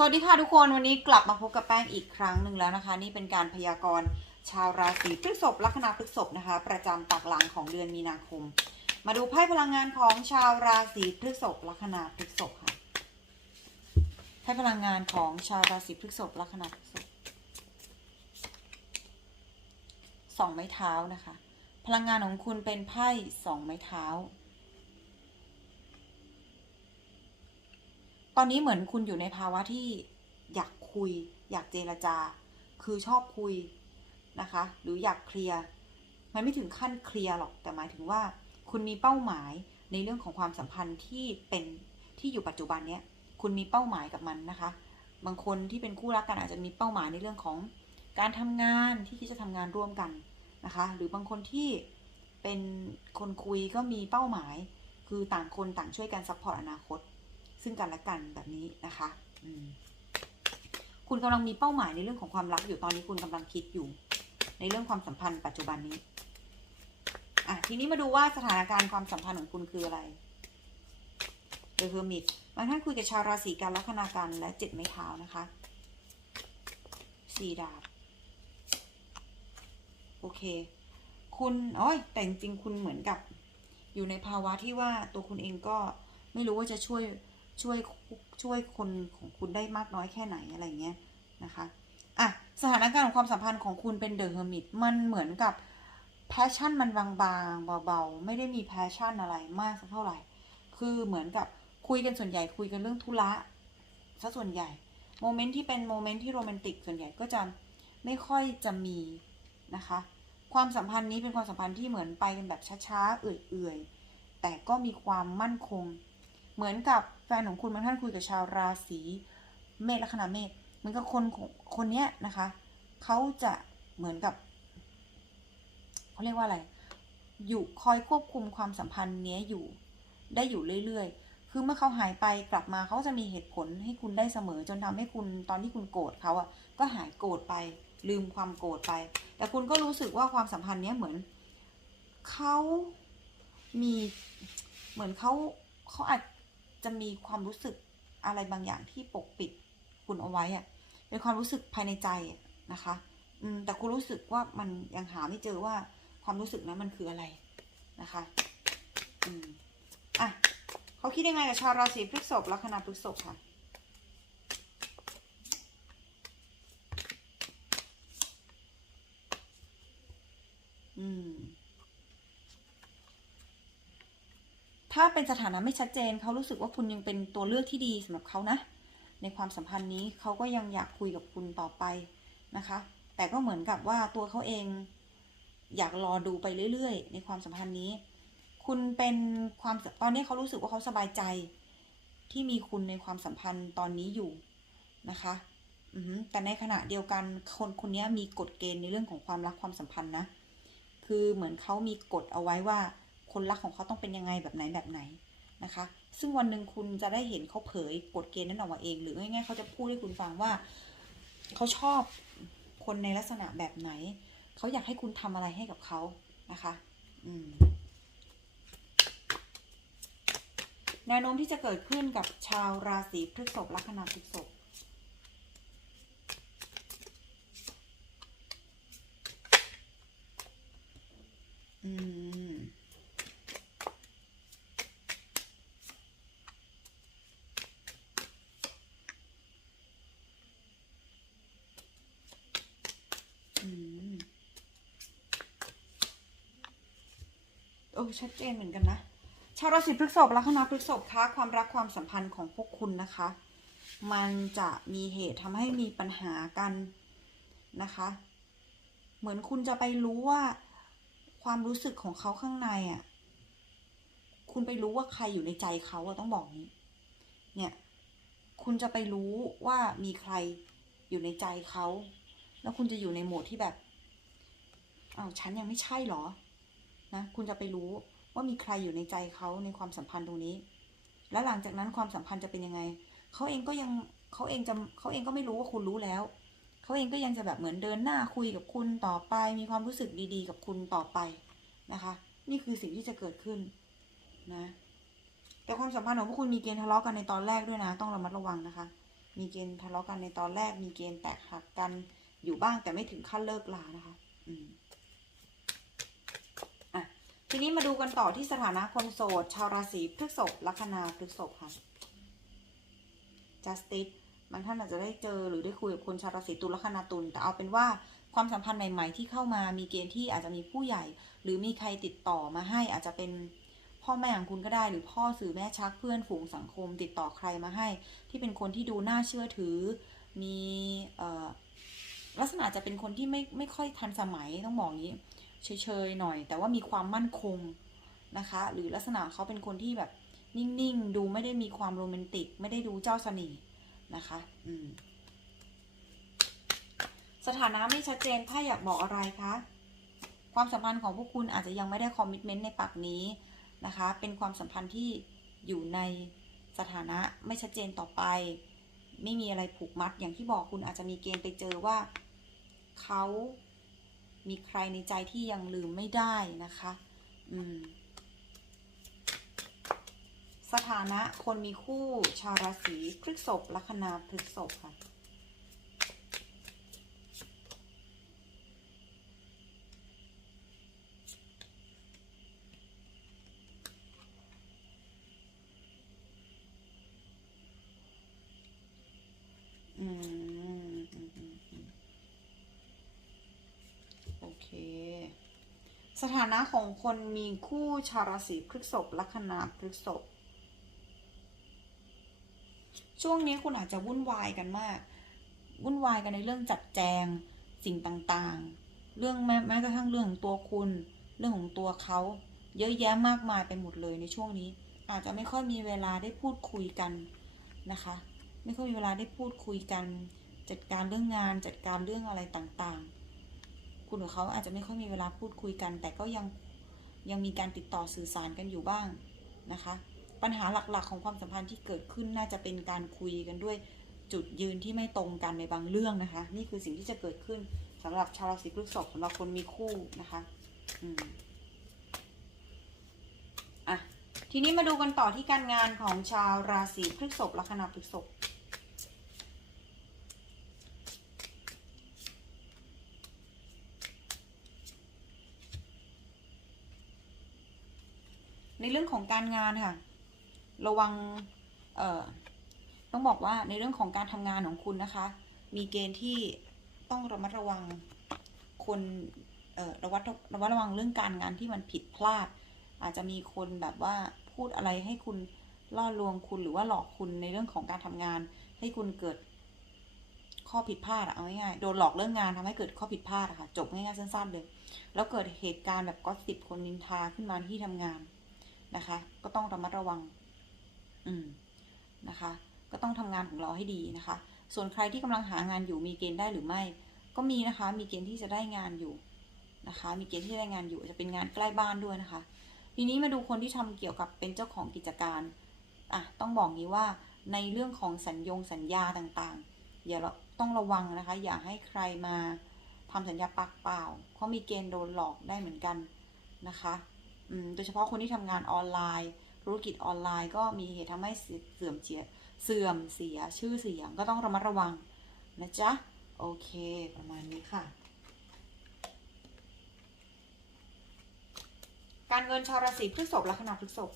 สวัสดีค่ะทุกคนวันนี้กลับมาพบกับแป้งอีกครั้งหนึ่งแล้วนะคะ นี่เป็นการพยากรณ์ชาวราศีพฤษภลัคนาพฤษภนะคะ ประจำปักหลังของเดือนมีนาคม มาดูไพ่พลังงานของชาวราศีพฤษภลัคนาพฤษภค่ะไพ่พลังงานของชาวราศีพฤษภลัคนาพฤษภสองไม้เท้านะคะ พลังงานของคุณเป็นไพ่สองไม้เท้า ตอนนี้เหมือนคุณอยู่ในภาวะที่อยากคุย อยากเจรจา คือชอบคุยนะคะ หรืออยากเคลียร์มันไม่ถึงขั้นเคลียร์หรอกแต่หมายถึงว่า คุณมีเป้าหมายในเรื่องของความสัมพันธ์ที่เป็นที่อยู่ปัจจุบันเนี้ยคุณมีเป้าหมายกับมันนะคะ บางคนที่เป็นคู่รักกันอาจจะมีเป้าหมายในเรื่องของการทำงานที่คิดจะทำงานร่วมกันนะคะ หรือบางคนที่เป็นคนคุยก็มีเป้าหมาย คือต่างคนต่างช่วยกันซัพพอร์ตอนาคต ซึ่งกันและกันแบบนี้นะคะคุณกำลังมีเป้าหมายในเรื่องของความรักอยู่ตอนนี้คุณกำลังคิดอยู่ ในเรื่องความสัมพันธ์ปัจจุบันนี้อะทีนี้มาดูว่าสถานการณ์ความสัมพันธ์ของคุณคืออะไร The Hermit บางท่านคุยกับชาวราศีกันลัคนากันและเจ็ดไม้เท้านะคะสี่ดาบโอเค คุณโอ้ยแต่จริงๆคุณเหมือนกับ อยู่ในภาวะที่ว่าตัวคุณเองก็ไม่รู้ว่าจะช่วย ช่วยช่วยคนของคุณได้มากน้อยแค่ไหนอะไรเงี้ยนะคะอะสถานการณ์ของความสัมพันธ์ของคุณเป็นเดอะเฮอร์มิตมันเหมือนกับแพชชั่นมันบางๆเบาๆ ไม่ได้มีแพชชั่นอะไรมากสักเท่าไหร่ คือเหมือนกับคุยกันส่วนใหญ่คุยกันเรื่องธุระซะส่วนใหญ่โมเมนต์ที่เป็นโมเมนต์ที่โรแมนติกส่วนใหญ่ก็จะไม่ค่อยจะมีนะคะ ความสัมพันธ์นี้เป็นความสัมพันธ์ที่เหมือนไปกันแบบช้าๆเอื่อยๆแต่ก็มีความมั่นคง เหมือนกับ แฟนของคุณบางท่านคุยกับชาวราศีเมษลัคนาเมษเหมือนกับคนคนเนี้ยนะคะเขาจะเหมือนกับเขาเรียกว่าอะไร อยู่คอยควบคุมความสัมพันธ์เนี้ยอยู่ได้อยู่เรื่อยๆ คือเมื่อเขาหายไปกลับมาเขาจะมีเหตุผลให้คุณได้เสมอจนทำให้คุณตอนที่คุณโกรธเขาอะก็หายโกรธไป ลืมความโกรธไป แต่คุณก็รู้สึกว่าความสัมพันธ์เนี้ยเหมือนเขามีเหมือนเขาเขาอาจ จะมีความรู้สึกอะไรบางอย่างที่ปกปิดคุณเอาไว้อะเป็นความรู้สึกภายในใจนะคะ อืมแต่คุณรู้สึกว่ามันยังหาไม่เจอว่าความรู้สึกนั้นมันคืออะไรนะคะ อืมอะเขาคิดยังไงกับชาวราศีพฤษภลัคนาพฤษภค่ะอืม ถ้าเป็นสถานะไม่ชัดเจนเขารู้สึกว่าคุณยังเป็นตัวเลือกที่ดีสำหรับเขานะ ในความสัมพันธ์นี้เขาก็ยังอยากคุยกับคุณต่อไปนะคะ แต่ก็เหมือนกับว่าตัวเขาเอง อยากรอดูไปเรื่อย ๆ ในความสัมพันธ์นี้ คุณเป็นความตอนนี้เขารู้สึกว่าเขาสบายใจ ที่มีคุณในความสัมพันธ์ตอนนี้อยู่นะคะแต่ในขณะเดียวกันคนคนนี้มีกฎเกณฑ์ในเรื่องของความรักความสัมพันธ์นะ คือเหมือนเขามีกฎเอาไว้ว่า คนรักของเขาต้องเป็นยังไงแบบไหนแบบไหนนะคะ ซึ่งวันหนึ่งคุณจะได้เห็นเขาเผยกฎเกณฑ์นั้นออกมาเอง หรือง่ายๆเขาจะพูดให้คุณฟังว่า เขาชอบคนในลักษณะแบบไหน เขาอยากให้คุณทำอะไรให้กับเขานะคะ อืมแนวโน้มที่จะเกิดขึ้นกับชาวราศีพฤษภลัคนาพฤษภอืม อืม โอ้ชัดเจนเหมือนกันนะ ชาวราศีพฤษภลัคนาพฤษภคะความรักความสัมพันธ์ของพวกคุณนะคะ มันจะมีเหตุทำให้มีปัญหากันนะคะ เหมือนคุณจะไปรู้ว่าความรู้สึกของเขาข้างในอะ คุณไปรู้ว่าใครอยู่ในใจเขาอะต้องบอกนี้ เนี่ย คุณจะไปรู้ว่ามีใครอยู่ในใจเขา แล้วคุณจะอยู่ในโหมดที่แบบอ้าวฉันยังไม่ใช่เหรอ นะคุณจะไปรู้ว่ามีใครอยู่ในใจเขาในความสัมพันธ์ตรงนี้ แล้วหลังจากนั้นความสัมพันธ์จะเป็นยังไงเขาเองก็ยังเขาเองจะเขาเองก็ไม่รู้ว่าคุณรู้แล้วเขาเองก็ยังจะแบบเหมือนเดินหน้าคุยกับคุณต่อไป มีความรู้สึกดีๆ กับคุณต่อไปนะคะ นี่คือสิ่งที่จะเกิดขึ้นนะแต่ความสัมพันธ์ของพวกคุณมีเกณฑ์ทะเลาะกันในตอนแรกด้วยนะ ต้องระมัดระวังนะคะ มีเกณฑ์ทะเลาะกันในตอนแรก มีเกณฑ์แตกหักกันอยู่บ้างแต่ไม่ถึงขั้นเลิกลานะคะ อืมอะ ทีนี้มาดูกันต่อที่สถานะคนโสด ชาวราศีพฤษภลัคนาพฤษภค่ะ justice บางท่านอาจจะได้เจอหรือได้คุยกับคนชาวราศีตุลลัคนาตุลแต่เอาเป็นว่าความสัมพันธ์ใหม่ ๆ ที่เข้ามามีเกณฑ์ที่อาจจะมีผู้ใหญ่ หรือมีใครติดต่อมาให้อาจจะเป็นพ่อแม่ของคุณก็ได้ หรือพ่อสื่อแม่ชักเพื่อนฝูงสังคม ติดต่อใครมาให้ ที่เป็นคนที่ดูน่าเชื่อถือ มีออลักษณะจะเป็นคนที่ไม่ไม่ค่อยทันสมัยต้องบอกอย่างนี้ เฉยๆหน่อย แต่ว่ามีความมั่นคงนะคะ หรือลักษณะเขาเป็นคนที่แบบนิ่งๆ ดูไม่ได้มีความโรแมนติก ไม่ได้ดูเจ้าเสน่ห์นะคะอืมสถานะไม่ชัดเจนถ้าอยากบอกอะไรคะความสัมพันธ์ของพวกคุณอาจจะยังไม่ได้คอมมิชเมนต์ในปักนี้นะคะ เป็นความสัมพันธ์ที่อยู่ในสถานะไม่ชัดเจนต่อไป ไม่มีอะไรผูกมัดอย่างที่บอกคุณอาจจะมีเกณฑ์ไปเจอว่าเขา มีใครในใจที่ยังลืมไม่ได้นะคะ อืม สถานะคนมีคู่ชาวราศีพฤษภลัคนาพฤษภค่ะ อืมอืมอืมอืมโอ เค สถานะของคนมีคู่ชาวราศีพฤษภลัคนาพฤษภช่วงนี้คุณอาจจะวุ่นวายกันมาก วุ่นวายกันในเรื่องจัดแจงสิ่งต่างๆ เรื่องแม้แม้กระทั่งเรื่องของตัวคุณ เรื่องของตัวเขา เยอะแยะมากมายไปหมดเลยในช่วงนี้ อาจจะไม่ค่อยมีเวลาได้พูดคุยกันนะคะ ไม่ค่อยมีเวลาได้พูดคุยกัน จัดการเรื่องงานจัดการเรื่องอะไรต่างๆ คุณกับเขาอาจจะไม่ค่อยมีเวลาพูดคุยกัน แต่ก็ยังยังมีการติดต่อสื่อสารกันอยู่บ้างนะคะ ปัญหาหลักๆ ของความสัมพันธ์ที่เกิดขึ้นน่าจะเป็นการคุยกันด้วยจุดยืนที่ไม่ตรงกันในบางเรื่องนะคะ นี่คือสิ่งที่จะเกิดขึ้นสำหรับชาวราศีพฤษภสำหรับคนมีคู่นะคะอืมอะทีนี้มาดูกันต่อที่การงานของชาวราศีพฤษภลัคนาพฤษภ ในเรื่องของการงานค่ะ ระวังเอ่อต้องบอกว่าในเรื่องของการทำงานของคุณนะคะ มีเกณฑ์ที่ต้องระมัดระวังคนเอ่อระวัดระวัดระวังเรื่องการงานที่มันผิดพลาด อาจจะมีคนแบบว่าพูดอะไรให้คุณล่อลวงคุณหรือว่าหลอกคุณในเรื่องของการทำงาน ให้คุณเกิดข้อผิดพลาดอะเอาง่ายๆโดนหลอกเรื่องงานทำให้เกิดข้อผิดพลาดอะค่ะ จบง่ายๆสั้นๆเลย แล้วเกิดเหตุการณ์แบบก็สิบคนนินทาขึ้นมาที่ทำงาน นะคะ ก็ต้องระมัดระวัง อืมนะคะ ก็ต้องทำงานของเราให้ดีนะคะ ส่วนใครที่กำลังหางานอยู่มีเกณฑ์ได้หรือไม่ ก็มีนะคะ มีเกณฑ์ที่จะได้งานอยู่นะคะ มีเกณฑ์ที่ได้งานอยู่จะเป็นงานใกล้บ้านด้วยนะคะ ทีนี้มาดูคนที่ทำเกี่ยวกับเป็นเจ้าของกิจการอะต้องบอกงี้ว่าในเรื่องของสัญญงสัญญาต่างๆ อย่าต้องระวังนะคะ อย่าให้ใครมาทำสัญญาปากเปล่าเพรามีเกณฑ์โดนหลอกได้เหมือนกันนะคะ โดยเฉพาะคนที่ทำงานออนไลน์ ธุรกิจออนไลน์ ก็มีเหตุทำให้เสื่อมเสียเสื่อมเสียชื่อเสียงก็ต้องระมัดระวังนะจ๊ะ โอเคประมาณนี้ค่ะ การเงินชาวราศีพฤษภลัคนาพฤษภ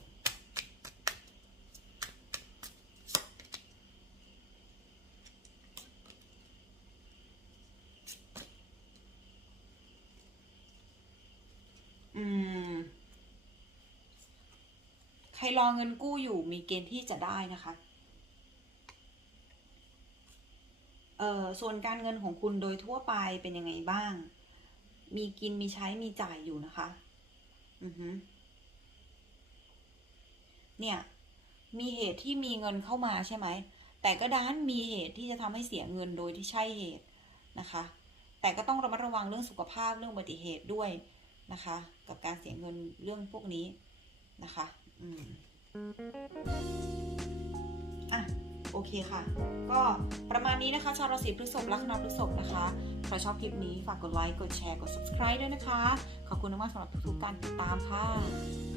อืม ใค รรอเงินกู้อยู่มีเกณฑ์ที่จะได้นะคะเอ่อส่วนการเงินของคุณโดยทั่วไปเป็นยังไงบ้าง มีกินมีใช้มีจ่ายอยู่นะคะ อือฮึเนี่ย มีเหตุที่มีเงินเข้ามาใช่ไหม แต่ก็ด้านมีเหตุที่จะทำให้เสียเงินโดยที่ใช่เหตุนะคะ แต่ก็ต้องระมัดระวังเรื่องสุขภาพเรื่องอุบัติเหตุด้วยนะคะ กับการเสียเงินเรื่องพวกนี้นะคะ อะ โอเคค่ะ ก็ประมาณนี้นะคะ ชาวราศีพฤษภลัคนาพฤษภนะคะใครชอบคลิปนี้ฝากกดไลค์ กดแชร์ กด subscribe ด้วยนะคะ ขอบคุณมากๆสำหรับทุกๆการติดตามค่ะ